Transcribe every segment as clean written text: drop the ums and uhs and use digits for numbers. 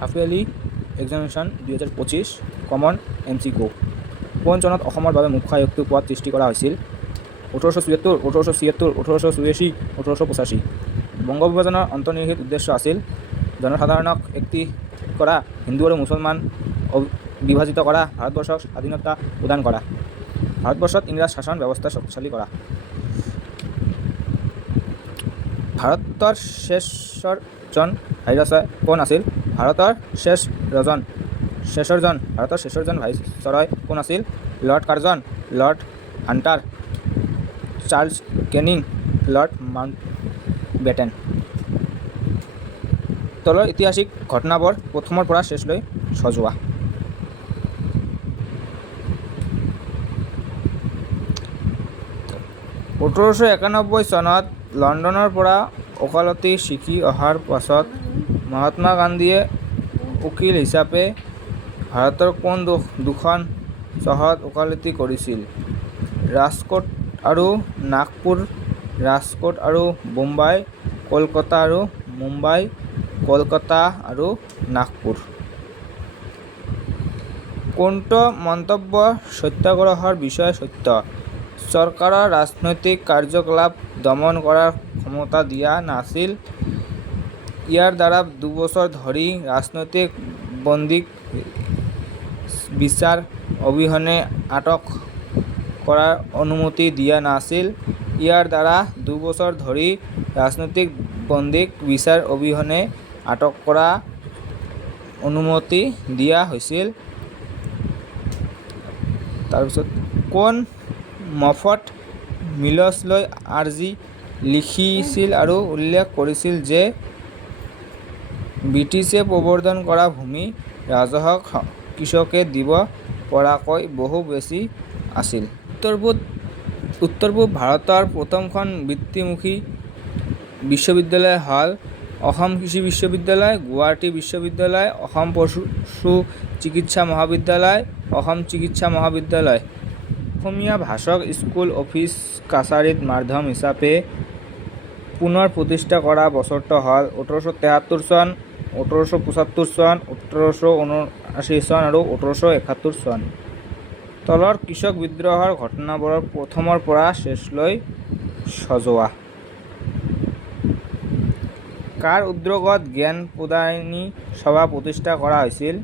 Half yearly examination 2025 common MCQ কোন চনত অসমৰ বাবে মুখ্য আয়োগটো পদ সৃষ্টি কৰা হৈছিল? 1874, 1876, 1884, 1885। বংগ বিভাজনৰ অন্তৰ্নিহিত উদ্দেশ্য আছিল জনসাধাৰণক একটি কৰা, হিন্দু আৰু মুছলমান বিভাজিত কৰা, ভাৰতবৰ্ষক স্বাধীনতা প্ৰদান কৰা, ভাৰতবৰ্ষত ইংৰাজ শাসন ব্যৱস্থা শক্তিশালী কৰা। ভাৰতৰ শেষৰজন ভাইচৰয় কোন আছিল? ভাৰতৰ শেষৰজন ভাইচৰয় কোন আছিল? Lord Curzon, lord Hunter, Charles Canning, lord Mountbatten. তলৰ ঐতিহাসিক ঘটনাবোৰ প্ৰথমৰ পৰা শেষলৈ সজোৱা। 1891 চনত লণ্ডনৰ পৰা ওকালতি শিকি অহাৰ পাছত মহাত্মা গান্ধীয়ে উকীল হিচাপে ভাৰতৰ কোন দুখন চহৰত ওকালতি কৰিছিল? ৰাজকোট আৰু নাগপুৰ, ৰাজকোট আৰু বোম্বাই, কলকাতা আৰু মুম্বাই, কলকাতা আৰু নাগপুৰ। কোনটো মন্তব্য সত্যাগ্ৰহৰ বিষয়ে সত্য? চৰকাৰৰ ৰাজনৈতিক কাৰ্যকলাপ দমন কৰাৰ ক্ষমতা দিয়া নাছিল। ইয়াৰ দ্বাৰা 2 বছৰ ধৰি ৰাজনৈতিক বন্দীক বিচাৰ অবিহনে আটক কৰাৰ অনুমতি দিয়া নাছিল। ইয়াৰ দ্বাৰা 2 বছৰ ধৰি ৰাজনৈতিক বন্দীক বিচাৰ অবিহনে আটক কৰাৰ অনুমতি দিয়া হৈছিল। তাৰপিছত কোন মফট মিলছলৈ আৰ্জি লিখিছিল আৰু উল্লেখ কৰিছিল যে ব্ৰিটিছে প্ৰৱৰ্তন কৰা ভূমি ৰাজহক কৃষকে দিব পৰাকৈ বহু বেছি আছিল? উত্তৰ-পূব ভাৰতৰ প্ৰথমখন বৃত্তিমুখী বিশ্ববিদ্যালয় হ'ল অসম কৃষি বিশ্ববিদ্যালয়, গুৱাহাটী বিশ্ববিদ্যালয়, অসম পশু চিকিৎসা মহাবিদ্যালয়, অসম চিকিৎসা মহাবিদ্যালয়। অসমীয়া ভাষাক স্কুল, অফিচ, কাছাৰীত মাধ্যম হিচাপে পুনৰ প্ৰতিষ্ঠা কৰা বছৰটো হ'ল 1873 চন, 1875 চন, 1879 চন আৰু 1871 চন। তলৰ কৃষক বিদ্ৰোহৰ ঘটনাবোৰ প্ৰথমৰ পৰা শেষলৈ সজোৱা। কাৰ উদ্যোগত জ্ঞান প্ৰদায়িনী সভা প্ৰতিষ্ঠা কৰা হৈছিল?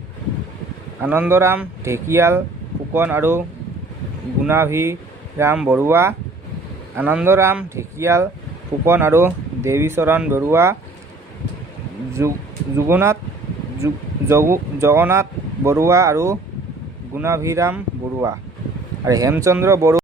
আনন্দৰাম ঢেকিয়াল ফুকন আৰু গুণাভিৰাম বৰুৱা। আনন্দৰাম ঢেকিয়াল ফুকন আৰু দেবীচৰণ বৰুৱা। জগন্নাথ বৰুৱা আৰু গুণাভিৰাম বৰুৱা আৰু হেমচন্দ্ৰ বৰুৱা।